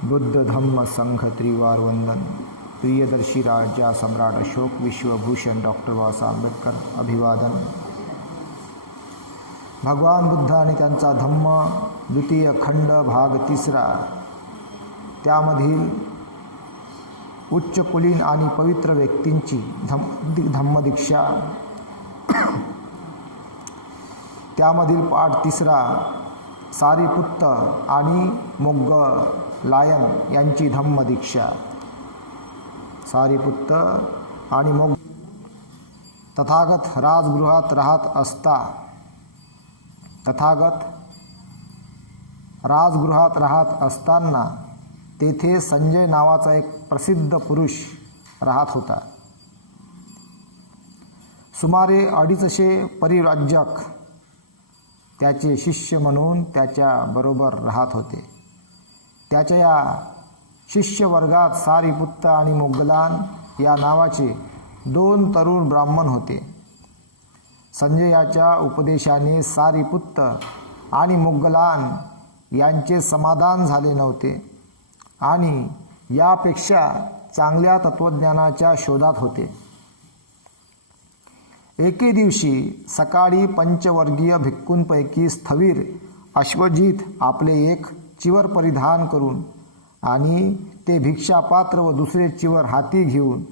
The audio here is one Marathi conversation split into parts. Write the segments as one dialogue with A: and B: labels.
A: बुद्ध धम्म संघ त्रिवार वंदन प्रियदर्शी राजा सम्राट अशोक विश्वभूषण डॉक्टर बाबासाहेब आंबेडकर अभिवादन। भगवान बुद्ध आणि त्यांचा धम्म द्वितीय खंड भाग तिसरा। त्यामधील उच्च कुलीन आणि पवित्र व्यक्तींची धम धम्मदीक्षा त्यामधील पाठ तिसरा सारीपुत्त आणि मोग्ग। लायन यांची धम्म दीक्षा सारीपुत्त आणि मोग तथागत राजगृहात राहत असता तथागत राजगृहात राहत असताना तेथे संजय नावाचा एक प्रसिद्ध पुरुष राहत होता. सुमारे अडीचशे परिव्राजक त्याचे शिष्य म्हणून त्याच्याबरोबर राहत होते. त्याच्या या शिष्यवर्गात सारीपुत्त आणि मोगलान या नावाचे दोन तरुण ब्राह्मण होते. संजयाच्या उपदेशाने सारीपुत्त आणि मोगलान यांचे समाधान झाले नव्हते आणि यापेक्षा चांगल्या तत्त्वज्ञानाच्या शोधात होते. एके दिवशी सकाळी पंचवर्गीय भिक्कूंपैकी स्थवीर अश्वजित आपले एक चिवर परिधान करून आणि ते भिक्षापात्र व दुसरे चिवर हाती घेऊन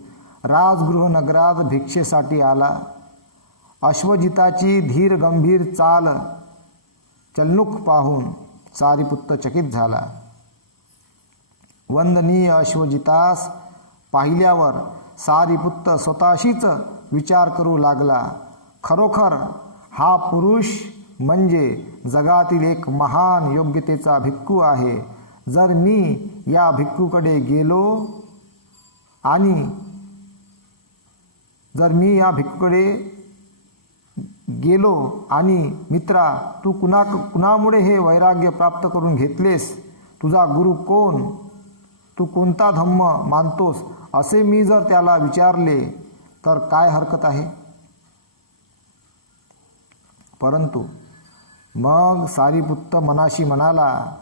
A: राजगृह नगरात भिक्षेसाठी आला. अश्वजिताची धीर गंभीर चाल चलनुक पाहून सारीपुत्त चकित झाला. वंदनीय अश्वजितास पाहिल्यावर सारीपुत्त स्वतःशीच विचार करू लागला. खरोखर हा पुरुष म्हणजे जगातील एक महान योग्यतेचा भिक्खू आहे. जर मी या भिक्खूकडे गेलो आणि जर मी या भिक्खूकडे गेलो आणि मित्रा तू कुणा कुणामुळे हे वैराग्य प्राप्त करून घेतलेस? तुझा गुरु कोण? तू कोणता धम्म मानतोस? असे मी जर त्याला विचारले तर काय हरकत आहे? परंतु मग सारीपुत्त मनाशी म्हणाला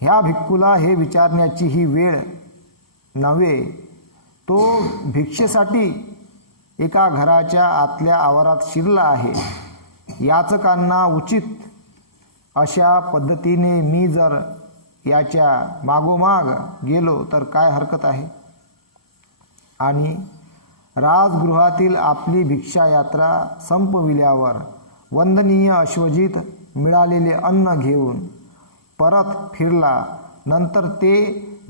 A: ह्या भिक्कूला हे विचारण्याची ही वेळ नव्हे. तो भिक्षेसाठी एका घराच्या आतल्या आवारात शिरला आहे. याचकांना उचित अशा पद्धतीने मी जर याच्या मागोमाग गेलो तर काय हरकत आहे? आणि राजगृहातील आपली भिक्षा यात्रा संपविल्यावर वंदनीय अश्वजित मिळालेले अन्न घेऊन परत फिरला. नंतर ते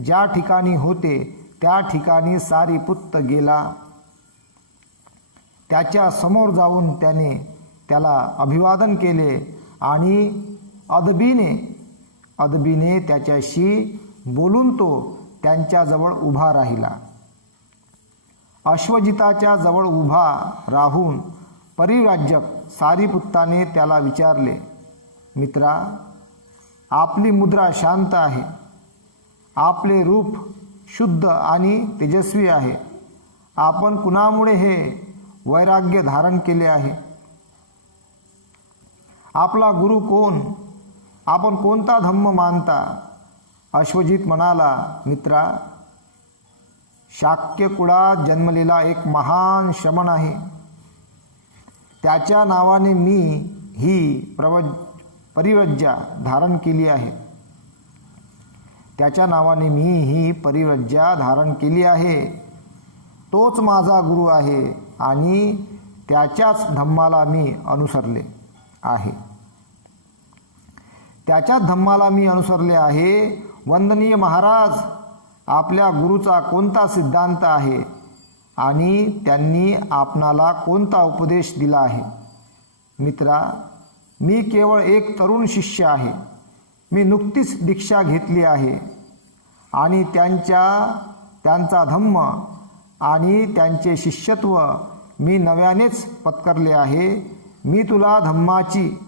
A: ज्या ठिकाणी होते त्या ठिकाणी सारीपुत्त गेला. त्याच्यासमोर जाऊन त्याने त्याला अभिवादन केले आणि अदबीने अदबीने त्याच्याशी बोलून तो त्यांच्याजवळ उभा राहिला. अश्वजिताच्या जवळ उभा राहून परिराज्यक सारीपुत्ताने त्याला विचारले मित्रा आपली मुद्रा शांत आहे. आपले रूप शुद्ध आणि तेजस्वी आहे. आपण कुणामुळे हे वैराग्य धारण केले आहे? आपला गुरु कोण? आपण कोणता धम्म मानता? अश्वजित म्हणाला मित्रा शाक्यकुळात जन्मलेला एक महान श्रमण आहे. त्याच्या नावाने मी ही प्रवज परिरज्जा धारण केली आहे. त्याच्या नावाने मी ही परिरज्जा धारण केली आहे. तोच माझा गुरु आहे आणि त्याच्याच धम्माला मी अनुसरले आहे. त्याच्याच धम्माला मी अनुसरले आहे. वंदनीय महाराज आपल्या गुरुचा कोणता सिद्धांत आहे आणि त्यांनी आपणाला कोणता उपदेश दिला आहे? मित्रा मी केवळ एक तरुण शिष्य आहे. मी नुकतीच दीक्षा घेतली आहे. आणि त्यांच्या त्यांचा धम्म आणि त्यांचे शिष्यत्व मी नव्यानेच पत्करले आहे. मी तुला धम्माची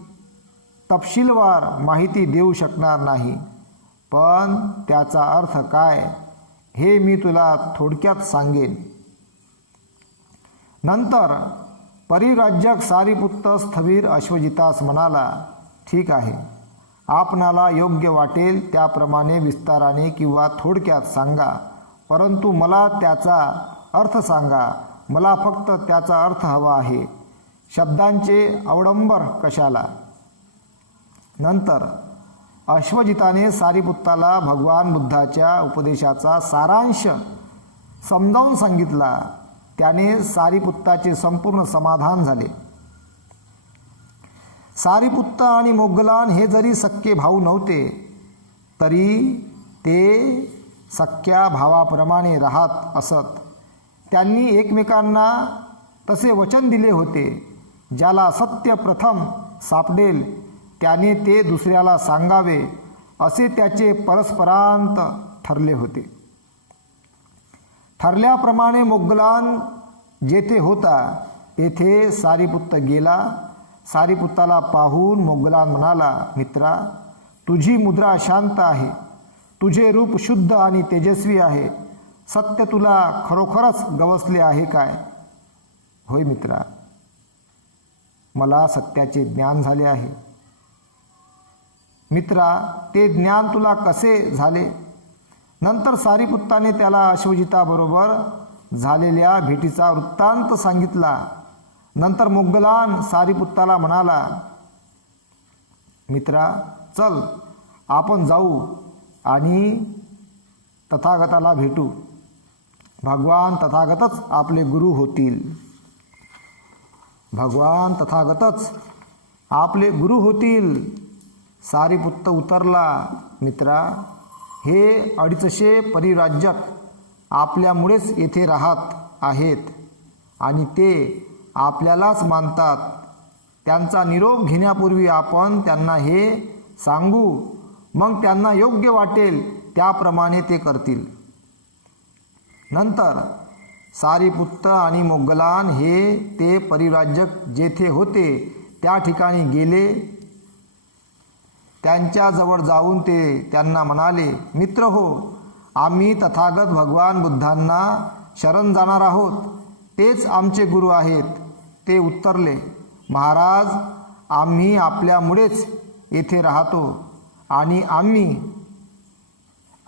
A: तपशीलवार माहिती देऊ शकणार नाही. पण त्याचा अर्थ काय हे मी तुला थोडक्यात सांगेन. नंतर परिराज्यक सारीपुत्त स्थवीर अश्वजितास म्हणाला ठीक आहे. आपणाला योग्य वाटेल त्याप्रमाणे विस्ताराने किंवा थोडक्यात सांगा. परंतु मला त्याचा अर्थ सांगा. मला फक्त त्याचा अर्थ हवा आहे. शब्दांचे अवडंबर कशाला? नंतर अश्वजिताने सारीपुत्ताला भगवान बुद्धाच्या उपदेशाचा सारांश समजावून सांगितला. त्याने सारीपुत्ताचे संपूर्ण समाधान झाले. सारीपुत्त आणि मोगलान हे जरी सक्के भाऊ नव्हते तरी ते सख्या भावाप्रमाणे राहत असत. त्यांनी एकमेकांना तसे वचन दिले होते ज्याला सत्य प्रथम सापडेल त्याने ते दुसऱ्याला सांगावे असे त्याचे परस्परांत ठरले होते. ठरल्याप्रमाणे मोगलान जेथे होता तेथे सारीपुत्त गेला. सारीपुत्ताला पाहून मोगलान म्हणाला मित्रा तुझी मुद्रा शांत आहे. तुझे रूप शुद्ध आणि तेजस्वी आहे. सत्य तुला खरोखरच गवसले आहे काय? होय मित्रा मला सत्याचे ज्ञान झाले आहे. मित्रा ते ज्ञान तुला कसे झाले? नंतर सारीपुत्ताने त्याला अश्वजिताबरोबर झालेल्या भेटीचा वृत्तांत सांगितला. नंतर मोगलान सारीपुत्ताला म्हणाला मित्रा चल आपण जाऊ आणि तथागताला भेटू. भगवान तथागतच आपले गुरु होतील. भगवान तथागतच आपले गुरु होतील. सारीपुत्त उतरला मित्रा हे अडीचशे परिराज्यक आपल्यामुळेच येथे राहत आहेत. आणि ते आपल्यालाच मानतात. त्यांचा निरोप घेण्यापूर्वी आपण त्यांना हे सांगू. मग त्यांना योग्य वाटेल त्याप्रमाणे ते करतील. नंतर सारीपुत्त आणि मोगलान हे ते परिराज्यक जेथे होते त्या ठिकाणी गेले. त्यांच्याजवळ जाऊन ते त्यांना म्हणाले मित्र हो आम्ही तथागत भगवान बुद्धांना शरण जाणार आहोत. तेच आमचे गुरु आहेत. ते उत्तरले महाराज आम्ही आपल्यामुळेच येथे राहतो आणि आम्ही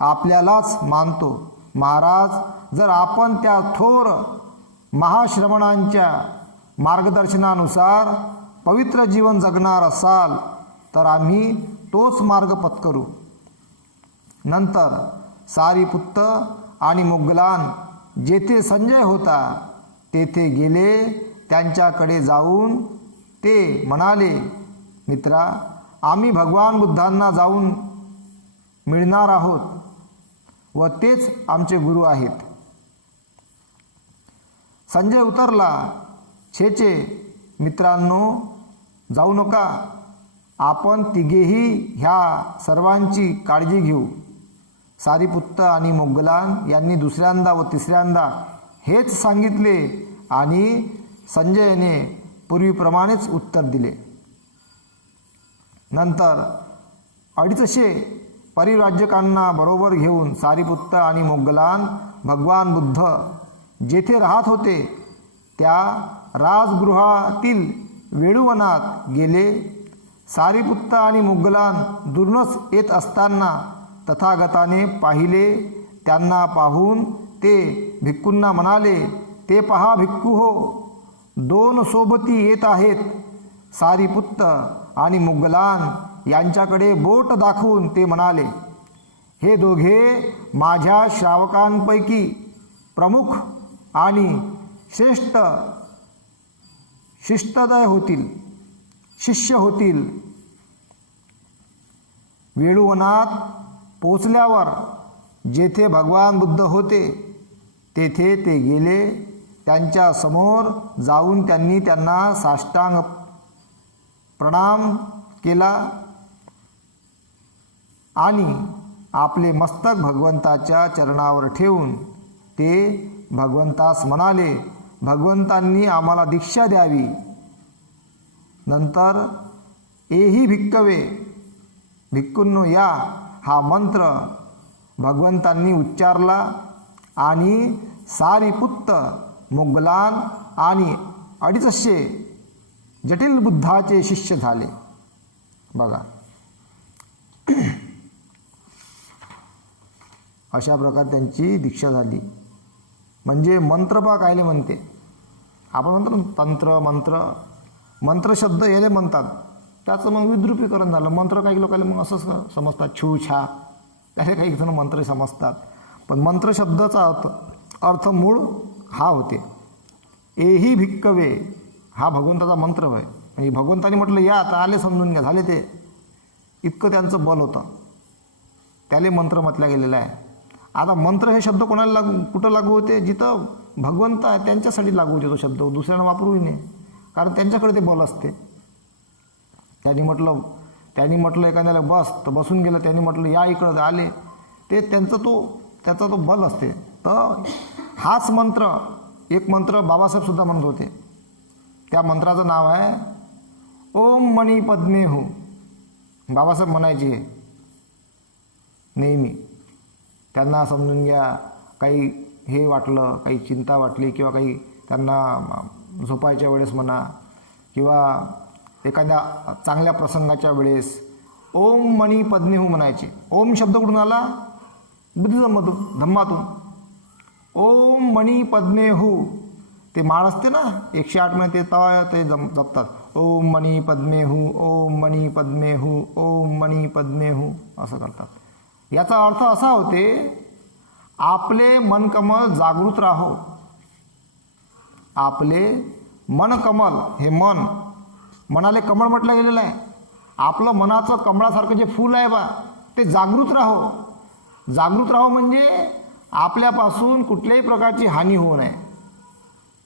A: आपल्यालाच मानतो. महाराज जर आपण त्या थोर महाश्रमणांच्या मार्गदर्शनानुसार पवित्र जीवन जगणार असाल तर आम्ही तोच मार्ग पत्करू. नंतर सारीपुत्त आणि मोगलान जेथे संजय होता तेथे गेले त्यांच्याकडे जाऊन ते म्हणाले मित्रा आम्ही भगवान बुद्धांना जाऊन मिळणार आहोत व तेच आमचे गुरु आहेत. संजय उतरला छेचे मित्रांनो जाऊ नका. आपण तिघेही ह्या सर्वांची काळजी घेऊ. सारीपुत्त आणि मोगलान यांनी दुसऱ्यांदा व तिसऱ्यांदा हेच सांगितले आणि संजयने पूर्वीप्रमाणेच उत्तर दिले. नंतर अडीचशे परिराज्यकांना बरोबर घेऊन सारीपुत्त आणि मोगलान भगवान बुद्ध जेथे राहत होते त्या राजगृहातील वेळुवनात गेले. सारीपुत्त आणि मुगलान दुर्नस येत असताना तथागताने पाहिले त्यांना पाहून ते भिक्कूंना म्हणाले ते पहा भिक्खू हो दोन सोबती येत आहेत सारीपुत्त आणि मुगलान यांच्याकडे बोट दाखवून ते म्हणाले हे दोघे माझ्या श्रावकांपैकी प्रमुख आणि श्रेष्ठ शिष्टदय होतील. शिष्य होतील. वेळुवनात पोचल्यावर जेथे भगवान बुद्ध होते तेथे ते गेले त्यांच्यासमोर जाऊन त्यांनी त्यांना साष्टांग प्रणाम केला आणि आपले मस्तक भगवंताच्या चरणावर ठेवून ते भगवंतास म्हणाले भगवंतांनी आम्हाला दीक्षा द्यावी. नंतर एही भिक्कवे भिक्कूंनो या हा मंत्र भगवंतांनी उच्चारला आणि सारीपुत्त मुघलान आणि अडीचशे जटिल बुद्धाचे शिष्य झाले. बघा. अशा प्रकारे त्यांची दीक्षा झाली. म्हणजे मंत्रपा कायले म्हणते. आपण म्हणतो ना तंत्र मंत्र. मंत्रशब्द याले म्हणतात. त्याचं मग विद्रुपीकरण झालं. मंत्र काही लोकांना मग असंच समजतात. छू छा. त्याचे काही जण मंत्र समजतात. पण मंत्रशब्दाचा अर्थ अर्थ मूळ हा होते. एही भिक्कवे. हा भगवंताचा मंत्र होय. म्हणजे भगवंताने म्हटलं या आता आले समजून घ्या. झाले ते. इतकं त्यांचं बल होतं. त्याले मंत्र म्हटल्या गेलेलं आहे. आता मंत्र हे शब्द कोणाला लागू कुठं लागू होते? जिथं भगवंत आहे त्यांच्यासाठी लागू होते तो शब्द. दुसऱ्यांना वापरूही नाही कारण त्यांच्याकडे ते बल असते. त्यांनी म्हटलं त्यांनी म्हटलं एखाद्याला बस तर बसून गेलं. त्यांनी म्हटलं या इकडं आले. ते त्यांचा तो त्याचा तो बल असते. तर हाच मंत्र एक मंत्र बाबासाहेबसुद्धा म्हणत होते. त्या मंत्राचं नाव आहे ओम मणी पद्मे हो. बाबासाहेब म्हणायचे नेहमी. त्यांना समजून घ्या काही हे वाटलं काही चिंता वाटली किंवा काही त्यांना झोपायच्या वेळेस म्हणा किंवा एखाद्या चांगल्या प्रसंगाच्या वेळेस ओम मणी पद्मेहू म्हणायचे. ओम शब्द कुठून आला? बुद्धिधम्मतून धम्मातून. ओम मणी पद्मेहू ते माळ असते ना? एकशे आठ महिने ते तवा ते जम जपतात. ओम मणी पद्मेहू ओम मणी पद्मेहू ओम मणी पद्मेहू असं करतात. याचा अर्थ असा होते आपले मनकमल जागृत राहो. आपले मनकमल हे मन. मनाले कमळ म्हटलं गेलेलं आहे. आपलं मनाचं कमळासारखं जे फूल आहे बा ते जागृत राहो. जागृत राहो म्हणजे आपल्यापासून कुठल्याही प्रकारची हानी होऊ नये.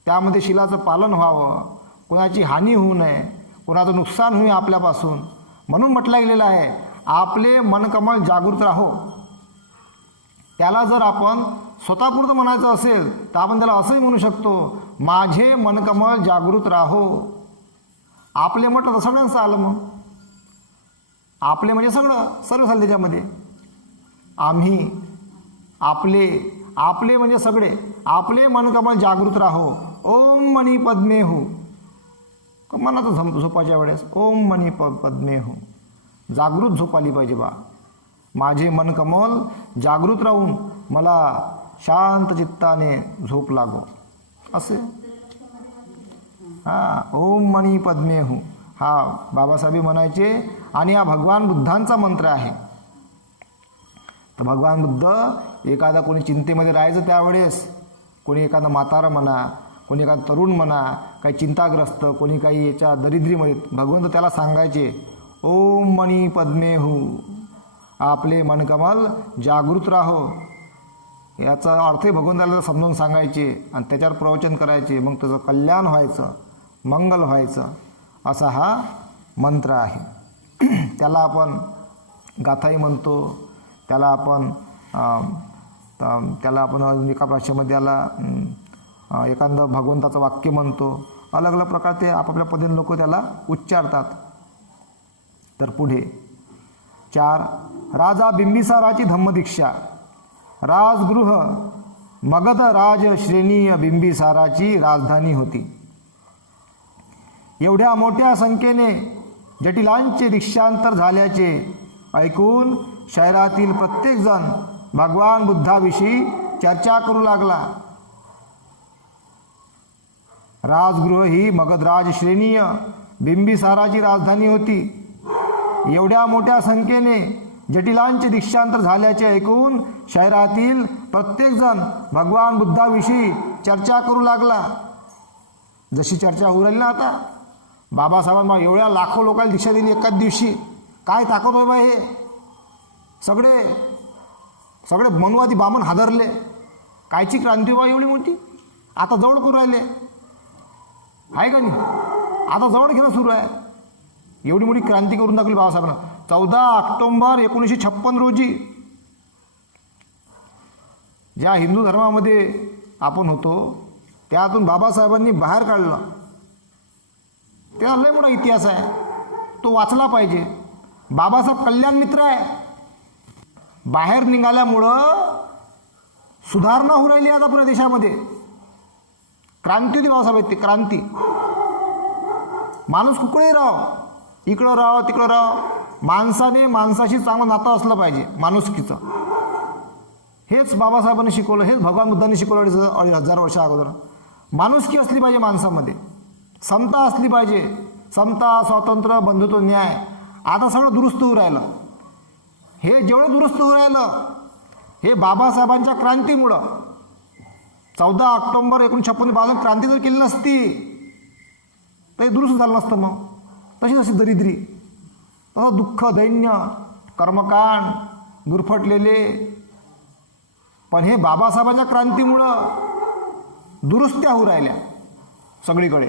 A: त्यामध्ये शिलाचं पालन व्हावं. कोणाची हानी होऊ नये. कोणाचं नुकसान होईल आपल्यापासून. म्हणून म्हटलं गेलेलं आहे आपले मनकमल जागृत राहो. त्याला जर आपण स्वतःपुरतं म्हणायचं असेल तर आपण त्याला असंही म्हणू शकतो माझे मनकमल जागृत राहो. आपले म्हटलं तर सगळ्यांचं आलं मग. आपले म्हणजे सगळं सर्व झालं त्याच्यामध्ये. आम्ही आपले आपले म्हणजे सगळे आपले मनकमल जागृत राहो. ओम मणी पद्मे हो. मनाचं झम झोपाच्या वेळेस. ओम मणी प पद्मे हो. जागृत झोप आली पाहिजे बा. माझे मनकमल जागृत राहून मला शांत चित्ताने झोप लागो. असे. हा ओम मणी पद्मे हू. हा बाबासाहेब म्हणायचे आणि हा भगवान बुद्धांचा मंत्र आहे. तर भगवान बुद्ध एखादा कोणी चिंतेमध्ये राहायचं त्यावेळेस कोणी एखादा म्हातारा म्हणा कोणी एखादा तरुण म्हणा काही चिंताग्रस्त कोणी काही याच्या दरिद्रीमध्ये भगवंत त्याला सांगायचे ओम मणी पद्मे हू. आपले मनकमल जागृत राहो. याचा अर्थही भगवंताला समजावून सांगायचे आणि त्याच्यावर प्रवचन करायचे. मग त्याचं कल्याण व्हायचं मंगल व्हायचं असा हा मंत्र आहे. त्याला आपण गाथाही म्हणतो. त्याला आपण त्याला आपण अजून एका भाषेमध्ये याला एखादं भगवंताचं वाक्य म्हणतो. अलग अलग प्रकारचे आपापल्या पद्धतीने लोक त्याला उच्चारतात. तर पुढे चार राजा बिंबिसाराची धम्मदीक्षा. राजगृह मगध राज श्रेणीय बिंबिसाराची राजधानी होती. एवढ्या मोठ्या संख्येने जटिलांचे दीक्षांतर झाल्याचे ऐकून शहरातील प्रत्येकजण भगवान बुद्धाविषयी चर्चा करू लागला. राजगृह ही मगधराज श्रेणीय बिंबिसाराची राजधानी होती. एवढ्या मोठ्या संख्येने जटिलांचे दीक्षांतर झाल्याचे ऐकून शहरातील प्रत्येकजण भगवान बुद्धाविषयी चर्चा करू लागला. जशी चर्चा होऊ राहिली ना आता. बाबासाहेबांना एवढ्या लाखो लोकांना दीक्षा दिली एकाच दिवशी. काय ताकद होय बा हे? सगळे सगळे मनुवादी बामण हादरले. कायची क्रांती बा एवढी मोठी? आता जवळ करू राहिले? आहे का नाही? आता जवळ घेणं सुरू आहे. एवढी मोठी क्रांती करून दाखवली बाबासाहेबांना. चौदा ऑक्टोंबर एकोणीसशे छप्पन रोजी ज्या हिंदू धर्मामध्ये आपण होतो त्यातून बाबासाहेबांनी बाहेर काढलं. त्याला लय मोठा इतिहास आहे. तो वाचला पाहिजे. बाबासाहेब कल्याण मित्र आहे. बाहेर निघाल्यामुळं सुधारणा होऊ राहिली आता पुऱ्या देशामध्ये क्रांती होती बाबासाहेब ती क्रांती. माणूस कुकडे राव. इकडं राव तिकडं राव. माणसाने माणसाशी चांगलं नातं असलं पाहिजे माणुसकीचं. हेच बाबासाहेबांनी शिकवलं हेच भगवान बुद्धांनी शिकवलं अडीच अडीच हजार वर्षा अगोदर. माणुसकी असली पाहिजे माणसामध्ये. समता असली पाहिजे. समता स्वातंत्र्य बंधुत्व न्याय. आता सगळं दुरुस्त होऊ राहिलं. हे जेवढं दुरुस्त होऊ राहिलं हे बाबासाहेबांच्या क्रांतीमुळं चौदा ऑक्टोंबर एकोणीसशे छप्पन्न बाजून क्रांती जर केली नसती तर हे दुरुस्त झालं नसतं मग. तशी तशी दरिद्री. दुःख दैन्य कर्मकांड गुरफटलेले पण हे बाबासाहेबांच्या क्रांतीमुळं दुरुस्त्या होऊ राहिल्या सगळीकडे.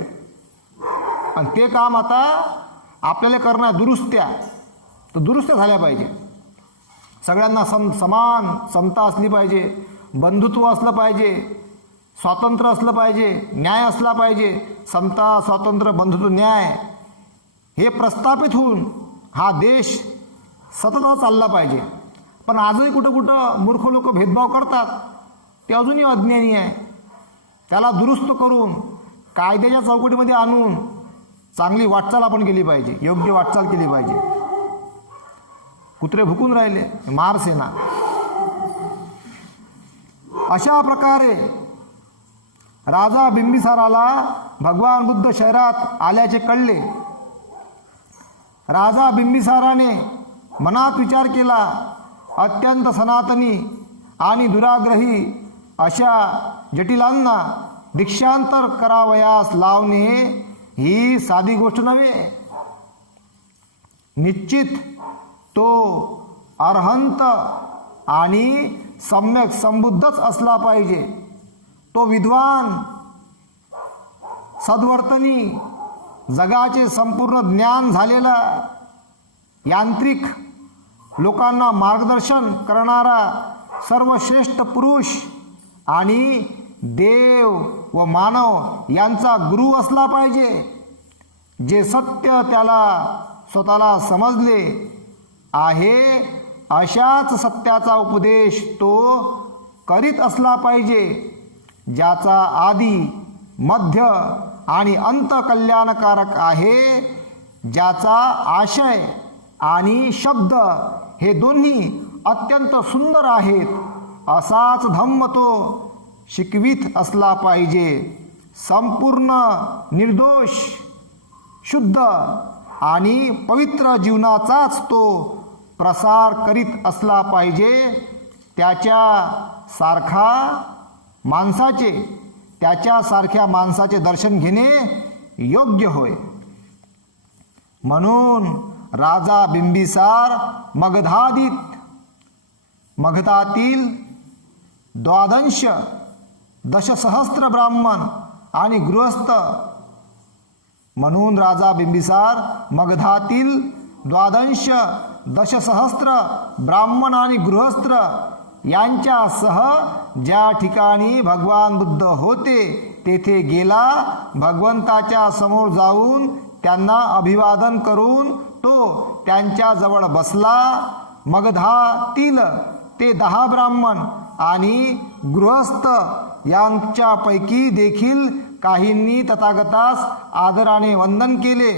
A: आणि ते काम आता आपल्याला करणार दुरुस्त्या तर दुरुस्त्या झाल्या पाहिजे. सगळ्यांना सम समान समता असली पाहिजे बंधुत्व असलं पाहिजे स्वातंत्र्य असलं पाहिजे न्याय असला पाहिजे समता स्वातंत्र्य बंधुत्व न्याय हे प्रस्थापित होऊन हा देश सततच चालला पाहिजे. पण आजही कुठं कुठं मूर्ख लोक भेदभाव करतात. ते अजूनही अज्ञानी आहे. त्याला दुरुस्त करून कायद्याच्या चौकटीमध्ये आणून चांगली वाटचाल आपण केली पाहिजे. योग्य वाटचाल केली पाहिजे. कुत्रे भुकून राहिले. मार सेना. अशा प्रकारे राजा बिंबिसाराला भगवान बुद्ध शहरात आल्याचे कळले. राजा बिंबिसाराने मनात विचार केला अत्यंत सनातनी आणि दुराग्रही अशा जटिलांना दीक्षांतर करावयास लावणे ही साधी गोष्ट नव्हे. निश्चित तो अर्हंत आणि सम्यक संबुद्धच असला पाहिजे. तो विद्वान सद्वर्तनी जगाचे संपूर्ण ज्ञान झालेला यांत्रिक लोकांना मार्गदर्शन करणारा सर्वश्रेष्ठ पुरुष आणि देव व मानव यांचा गुरु असला पाहिजे. जे सत्य त्याला स्वतःला समजले आहे अशाच सत्याचा उपदेश तो करीत असला पाहिजे ज्याचा आदी मध्य आणि अंत कल्याणकारक आहे ज्याचा आशय आणि शब्द हे दोन्ही अत्यंत सुंदर आहेत असाच धम्म तो शिकवित असला पाहिजे. संपूर्ण निर्दोष शुद्ध आणि पवित्र जीवनाचाच तो प्रसार करीत असला पाहिजे त्याच्या सारखा माणसाचे त्याच्यासारख्या माणसाचे दर्शन घेणे योग्य होय. म्हणून राजा बिंबिसार मगधादित मगधातील द्वादंश दशसहस्त्र ब्राह्मण आणि गृहस्थ म्हणून राजा बिंबिसार मगधातील द्वादंश दशसहस्त्र ब्राह्मण आणि गृहस्थ यांच्यासह ज्या ठिकाणी भगवान बुद्ध होते तेथे गेला भगवंताच्या समोर जाऊन त्यांना अभिवादन करून तो त्यांच्याजवळ बसला. मगधातील ते दहा ब्राह्मण आणि गृहस्थ यांच्यापैकी देखील काहींनी तथागतास आदराने वंदन केले.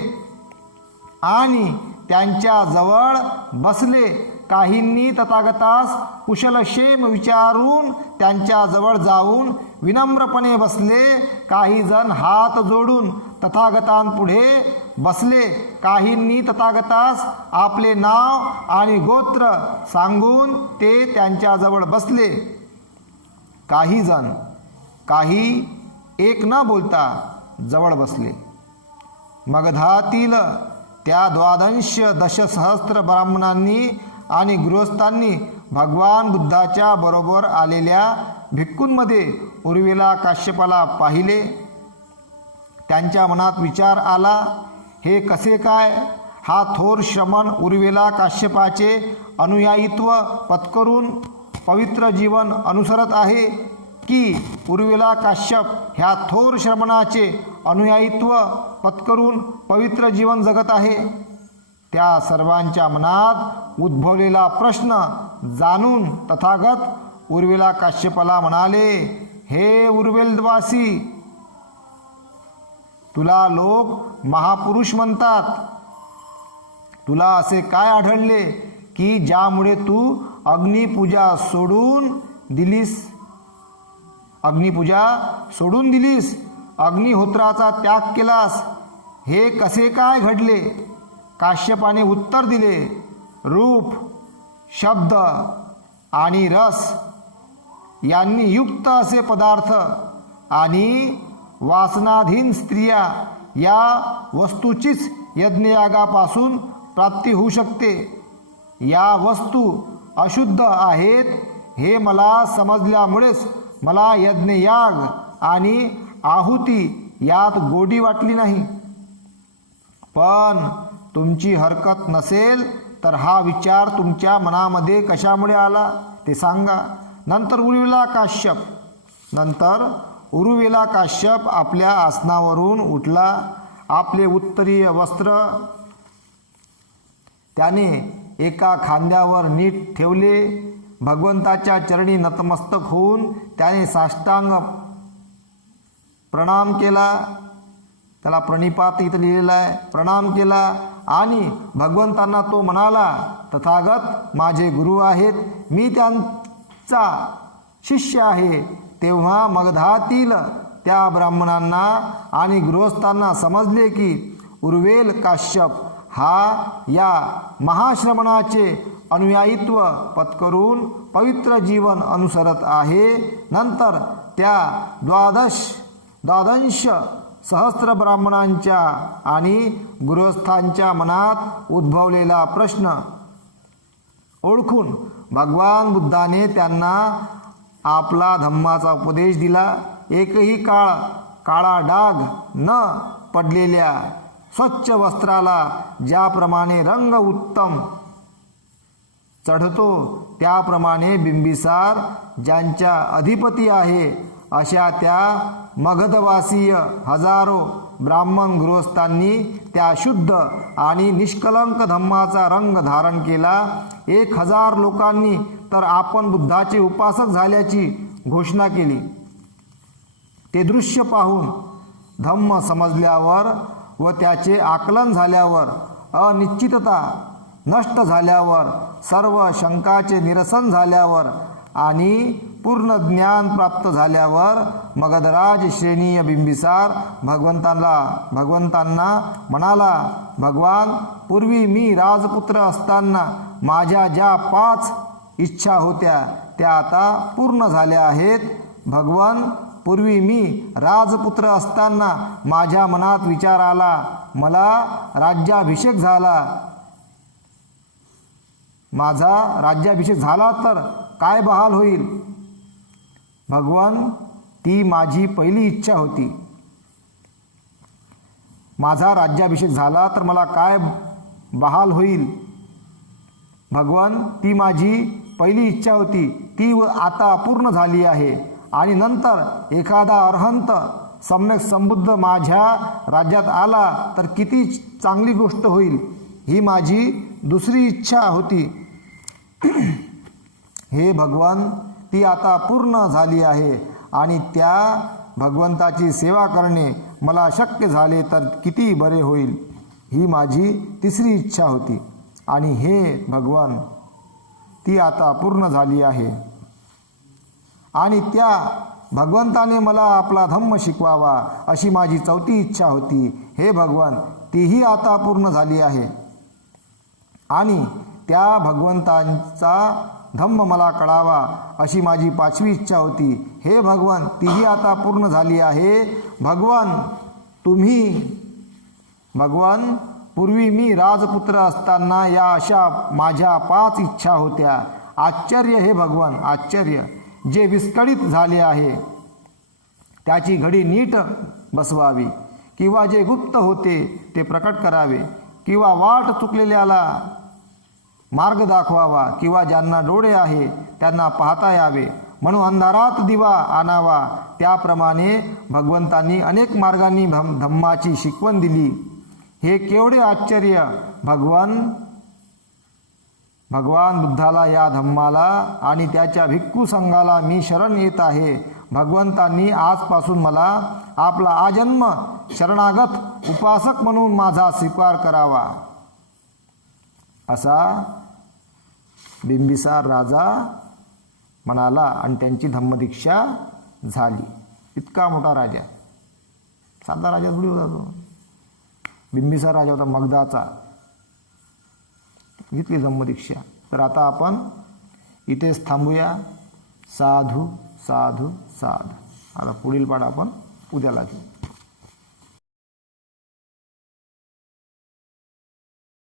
A: आणि त्यांच्याजवळ बसले. काहींनी तथागतास कुशलक्षेम विचारून त्यांच्याजवळ जाऊन विनम्रपणे बसले. काही जण हात जोडून तथागतांपुढे बसले. काहींनी तथागतास आपले नाव आणि गोत्र सांगून ते त्यांच्याजवळ बसले. काही जण काही एक न बोलता जवळ बसले. मगधातील त्या द्वादंश दशसहस्त्र ब्राह्मणांनी आणि गृहस्थांनी भगवान बुद्धाच्या बरोबर आलेल्या भिक्कूंमध्ये उर्विला काश्यपाला पाहिले. त्यांच्या मनात विचार आला हे कसे काय? हा थोर श्रमण उर्वेला काश्यपाचे अनुयायित्व पत्करून पवित्र जीवन अनुसरत आहे. की उर्विला काश्यप ह्या थोर श्रमणाचे अनुयायित्व पत्करून पवित्र जीवन जगत आहे. त्या सर्वांच्या मनात उद्भवलेला प्रश्न जाणून तथागत उर्विला काश्यपाला म्हणाले हे उर्वेलवासी तुला लोक महापुरुष म्हणतात. तुला असे काय आढळले की ज्यामुळे तू अग्निपूजा सोडून दिलीस? अग्निपूजा सोडून दिलीस. अग्निहोत्राचा त्याग केलास. हे कसे काय घडले? काश्यपाने उत्तर दिले. रूप शब्द आणि रस यांनी युक्त असे पदार्थ आणि वासनाधीन स्त्रिया या वस्तूचीच यज्ञयागापासून प्राप्ती होऊ शकते. या वस्तू अशुद्ध आहेत हे मला समजल्यामुळेच मला यज्ञयाग आणि आहुती यात गोडी वाटली नाही. पण तुमची हरकत नसेल तर हा विचार तुमच्या मनामध्ये कशामुळे आला ते सांगा. नंतर उर्विला काश्यप. नंतर उरुविला काश्यप आपल्या आसनावरून उठला. आपले उत्तरीय वस्त्र त्याने एका खांद्यावर नीट ठेवले. भगवंताच्या चरणी नतमस्तक होऊन त्याने साष्टांग प्रणाम केला. त्याला प्रणिपात इथं लिहिलेला आहे. प्रणाम केला आणि भगवंतांना तो म्हणाला तथागत माझे गुरु आहेत. मी त्यांचा शिष्य आहे. तेव्हा मगधातील त्या ब्राह्मणांना आणि गृहस्थांना समजले की उर्वेल काश्यप हा या महाश्रमणाचे अनुयायित्व पत्करून पवित्र जीवन अनुसरत आहे. नंतर त्या द्वादश द्वादंश सहस्त्र ब्राह्मणांच्या आणि गृहस्थांच्या मनात उद्भवलेला प्रश्न ओळखून भगवान बुद्धाने त्यांना आपला धम्माचा उपदेश दिला. एकही काळ काळा डाग न पडलेल्या स्वच्छ वस्त्राला ज्याप्रमाणे रंग उत्तम चढतो. त्याप्रमाणे बिंबिसार ज्यांच्या अधिपती आहे अशा त्या मगधवासीय हजारो ब्राह्मण गृहस्थांनी त्या शुद्ध आणि निष्कलंक धम्माचा रंग धारण केला. एक हजार लोकांनी तर आपण बुद्धाचे उपासक झाल्याची घोषणा केली. ते दृश्य पाहून धम्म समजल्यावर व त्याचे आकलन झाल्यावर अनिश्चितता नष्ट झाल्यावर सर्व शंकाचे निरसन झाल्यावर आणि पूर्ण ज्ञान प्राप्त झाल्यावर मगधराज श्रेणीय बिंबिसार भगवंतांना भगवंतांना म्हणाला भगवान पूर्वी मी राजपुत्र असताना माझ्या ज्या पाच इच्छा होत्या त्या आता पूर्ण झाल्या आहेत. भगवान पूर्वी मी राजपुत्र असताना माझ्या मनात विचार आला. मला राज्याभिषेक झाला. माझा राज्याभिषेक झाला तर काय बहाल होईल? भगवान ती माझी पहिली इच्छा होती. माझा राज्याभिषेक झाला तर मला काय बहाल होईल? भगवान ती माझी पहिली इच्छा होती. ती व आता पूर्ण झाली आहे. आणि नंतर एखादा अर्हंत सम्यक संबुद्ध माझ्या राज्यात आला तर किती चांगली गोष्ट होईल? ही माझी दुसरी इच्छा होती. हे भगवान ती आता पूर्ण झाली आहे आणि त्या भगवंताची सेवा करणे मला शक्य झाले तर किती बरे होईल ही माझी तिसरी इच्छा होती. आणि हे भगवान ती आता पूर्ण झाली आहे. आणि त्या भगवंताने मला आपला धम्म शिकवावा अशी माझी चौथी इच्छा होती. हे भगवान तीही आता पूर्ण झाली आहे. आणि त्या भगवंतांचा धम्म मला कळावा अशी माझी पाचवी इच्छा होती. हे भगवान तीही आता पूर्ण झाली आहे. भगवान तुम्ही भगवान पूर्वी मी राजपुत्र असताना या अशा माझ्या पाच इच्छा होत्या. आश्चर्य हे भगवान आश्चर्य. जे विस्कळीत झाले आहे त्याची घडी नीट बसवावी. किंवा जे गुप्त होते ते प्रकट करावे. किंवा वाट चुकलेल्याला मार्ग दाखवावा किंवा ज्यांना डोळे आहे त्यांना पाहता यावे. म्हणून अंधारात दिवा आणावा. त्याप्रमाणे भगवंतांनी अनेक मार्गांनी भम धम्माची शिकवण दिली. हे केवढे आश्चर्य! भगवान भगवान बुद्धाला या धम्माला आणि त्याच्या भिक्खू संघाला मी शरण येत आहे. भगवंतांनी आजपासून मला आपला आजन्म शरणागत उपासक म्हणून माझा स्वीकार करावा. असा बिंबिसार राजा म्हणाला आणि त्यांची धम्मदीक्षा झाली. इतका मोठा राजा साधा राजा थोडी होता तो. बिंबिसार राजा होता मगधाचा. घेतली धम्मदीक्षा. तर आता आपण इथेच थांबूया. साधू साधू साधू. आता पुढील पाठ आपण उद्याला घेऊ.